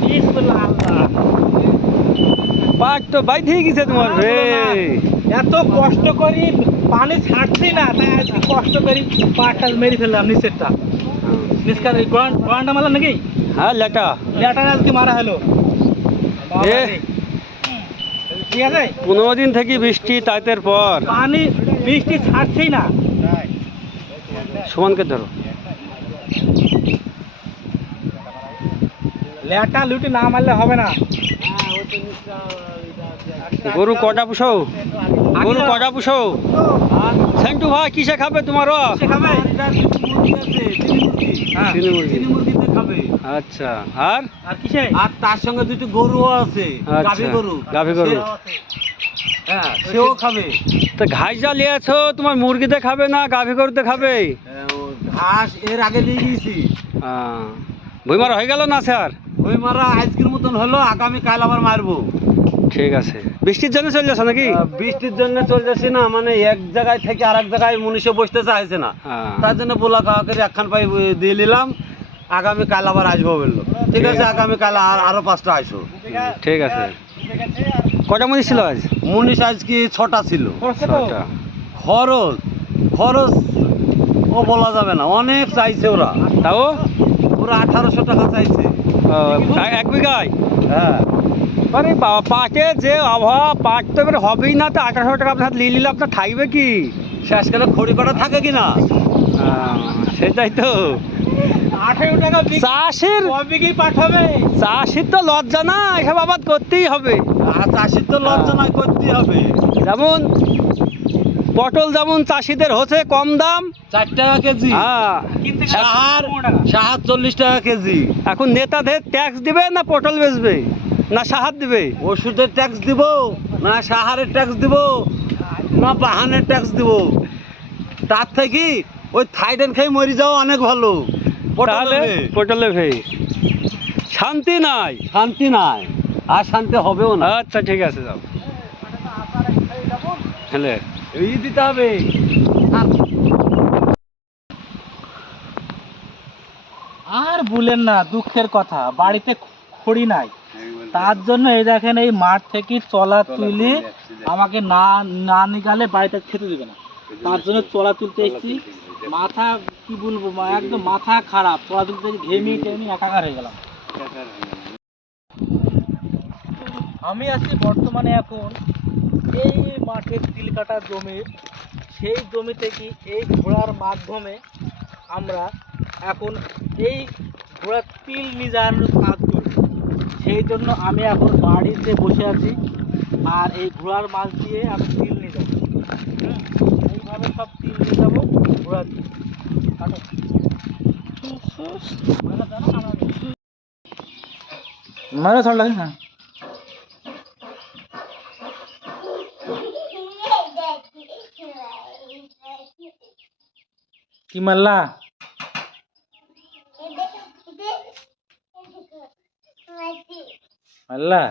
বিসমিল্লাহ আল্লাহ পাক তো বাইধে গেছে তোমার রে। এত কষ্ট করি পানি ছাড়ছি না তাই আজকে কষ্ট করি পাটা মেরে ফেললাম নিচেরটা নিচকার এই গোয়ান গোয়ানটা নাকি? হ্যাঁ লেটা লেটার আজকে মারা হলো। ঠিক আছে? পনেরো দিন থেকে বৃষ্টি তাইতের পর। পানি বৃষ্টি ছাড়ছেই না। সমানকে ধরো। লেটা লুটি না মারলে হবে না। গরু কটা পুষো? গরু কটা পুষো? সেন্টু ভাই কিসে খাবে খাবে? হ্যাঁ। চিনি মুরগি। চিনি মুরগিতে খাবে। আচ্ছা। আর? আর কিসে? আর তার সঙ্গে দুটো গরুও আছে। আচ্ছা, গাভী গরু। গাভী গরু। হ্যাঁ সেও খাবে। তো ঘাস যা লিয়েছো তোমার মুরগিতে খাবে না গাভী গরুতে খাবে? ঘাস এর আগে নিয়ে গিয়েছি। ভুইমার হয়ে গেল না স্যার? ওই মারা আজকের মতন হলো আগামী কাল আবার মারবো। ঠিক আছে। বৃষ্টির জন্য চলে যাচ্ছে নাকি? বৃষ্টির জন্য চলে যাচ্ছে না মানে এক জায়গায় থেকে আর এক জায়গায় মনীষে বসতে চাইছে না। হ্যাঁ। তার জন্য বলা কাকা করে একখান পাই দিয়ে নিলাম। আগামী কাল আবার আসব বলল। ঠিক আছে আগামী কাল আর আরও পাঁচটা আসো। ঠিক আছে। কটা মরিচ ছিল আজ? মনীষ আজকে ছটা ছিল। খরচ খরচ ও বলা যাবে না অনেক চাইছে ওরা। তাও? ওরা আঠারোশো টাকা চাইছে। এক বিঘায়? হ্যাঁ। বাবা পাটে যে আবহাওয়া পাট তো এবার হবেই না তো আঠারোশো টাকা আপনার নিয়ে নিলে আপনার থাকবে কি? শেষকালে খড়ি কাটা থাকে কি না আহ, সেটাই তো। চাষির তো লজ্জা না এসব আবাদ করতেই হবে। আর চাষির তো লজ্জা নাই করতে হবে। যেমন পটল যেমন চাষিদের হচ্ছে কম দাম চার টাকা কেজি। হ্যাঁ। সাহার সাহার চল্লিশ টাকা কেজি। এখন নেতাদের ট্যাক্স দিবে না পটল বেচবে? না সাহার দিবে? ওষুধের ট্যাক্স দিব না সাহারের ট্যাক্স দিব না বাহানের ট্যাক্স দিব। তার থেকে ওই থাইডেন খেয়ে মরে যাওয়া অনেক ভালো। তাহলে পটলে পটলে ভে শান্তি নাই। শান্তি নাই। আর শান্তি হবেও না। আচ্ছা ঠিক আছে যাও। হ্যালে। এই দিতে হবে। আর ভুলেন না দুঃখের কথা বাড়িতে খড়ি নাই। তার জন্য এই দেখেন এই মাঠ থেকে চলা তুলে আমাকে না না নিকালে বাড়িতে খেতে দেবে না। তার জন্য চলা তুলতে এসেছি। মাথা কি বলব মা, একদম মাথা খারাপ। চলা তুলতে ঘেমি টেমি একাকার হয়ে গেলাম। আমি আছি বর্তমানে এখন এই মাঠের তিল কাটা জমি, সেই জমি থেকে এই ঘোড়ার মাধ্যমে আমরা এখন এই ঘোড়ার তিল নিয়ে যাওয়ার কাজ করি সেই জন্য আমি এখন বাড়িতে বসে আছি আর এই ঘোড়ার মাছ দিয়ে আমি তিল নিয়ে যাব এইভাবে সব তিল নিয়ে যাব ঘোড়ার দিয়ে কাটো। মারা জানো না আমার? মারা ছড় লাগে হ্যাঁ কি মারলা মারলা